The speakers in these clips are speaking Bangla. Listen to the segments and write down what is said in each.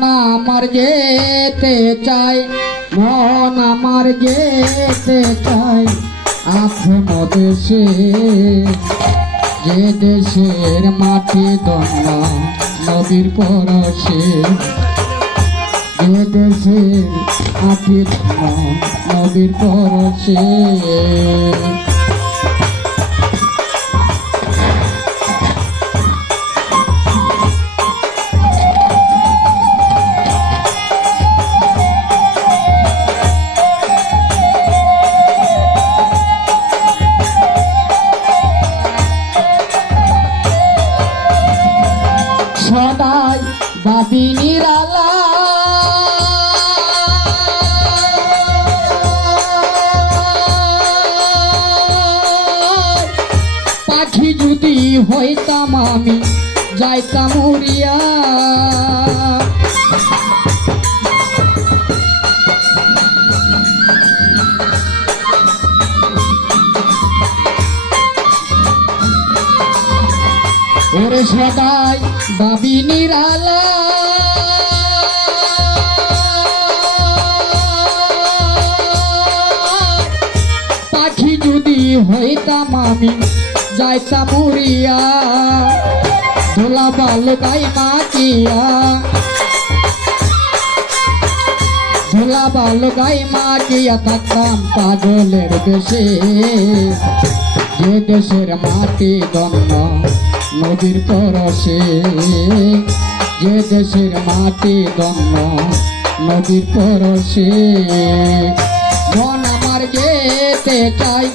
আমার যেতে চাই, মন আমার যেতে চাই। আপন দেশে, যে দেশের মাটি দন্য নদীর পরশে, যে দেশের মাটি দন্য নদীর পরশে। সদাই বাবি নিরালা পাখি যদি হইতাম আমি যাইতাম উড়িয়া। ওরে সদাই বাবি নিরালা। পাখি যদি হইতাম আমি, যাইতাম উড়িয়া। ধোলা বাল গাই মাটিয়া ধোলা বাল গাই মাটিয়া থাকতাম পাগলের দেশে। যে দেশের মাটি গণ্য নদীর পরশে যে দেশের মাটি গণ্য নদীর পরশে মন আমার যেতে চাই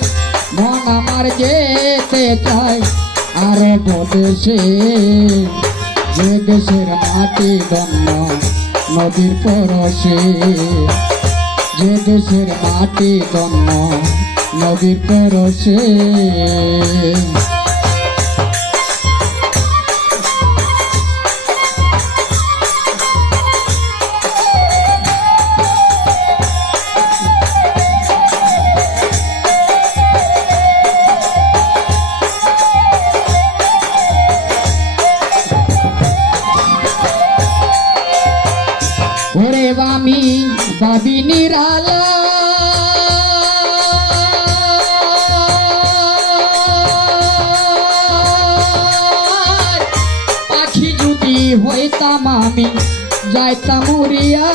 মন আমার যেতে চাই আর দেশে যে দেশের মাটি গণ্য নদীর পরশে যে দেশের মাটি গণ্য নদীর পরশে বামি বাবি নিরালা। পাখি যদি হইতাম আমি যাইতাম উড়িয়া।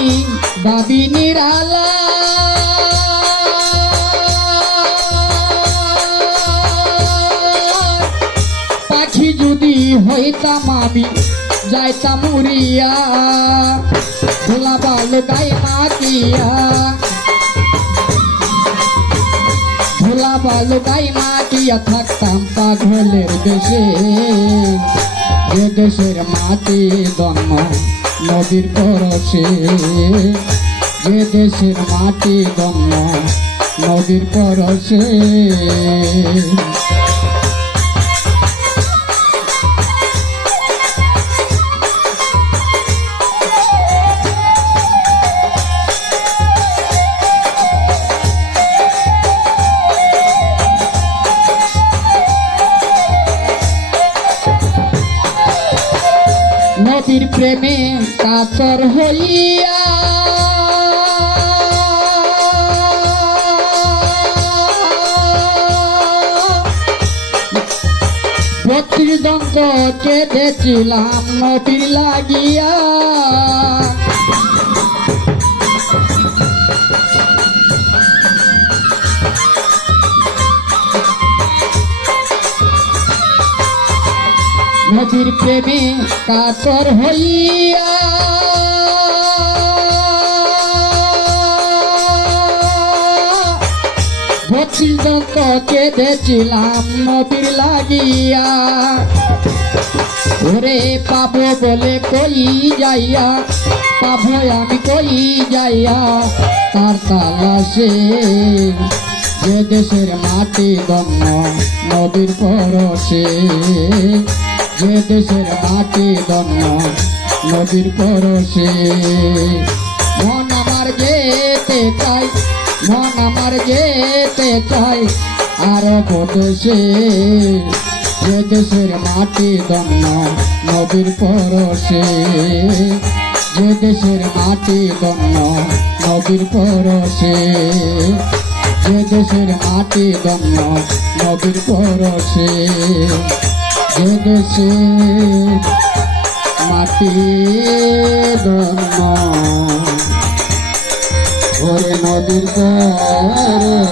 আমি বাবি নিরালা। পাখি যদি হইতাম আমি, যাইতাম উড়িয়া। ভোলা বাল গাই মাটিয়া ভোলা বাল গাই মাটিয়া থাকতাম পাগলের দেশে। যে দেশের মাটি দন্য নদীর পরশে যে দেশের মাটি গঙ্গা নদীর পরশে নদীর প্রেমে কাতর হইয়া। বত্রিশ কেঁদেছিলাম নদীর লাগিয়া। নদীর প্রেমে কাতর হইয়া। দন্ত কেঁদেছিলাম নদীর লাগিয়া। ওরে পাবো বলে কই যাইয়া, পাবো আমি কই যাইয়া। তার তালাশে যে দেশের মাটি দন্য নদীর পরশে। যে দেশের মাটি ধন্য নদীর পরশে। মন আমার যেতে চাই, মন আমার যেতে চাই, আর দেশে যে দেশের মাটি ধন্য নদীর পরশে। যে দেশের মাটি ধন্য নদীর পরশে। যে দেশের মাটি ধন্য নদীর পরশে। যে দেশের মাটি দন্য ওরে নদীর পরশে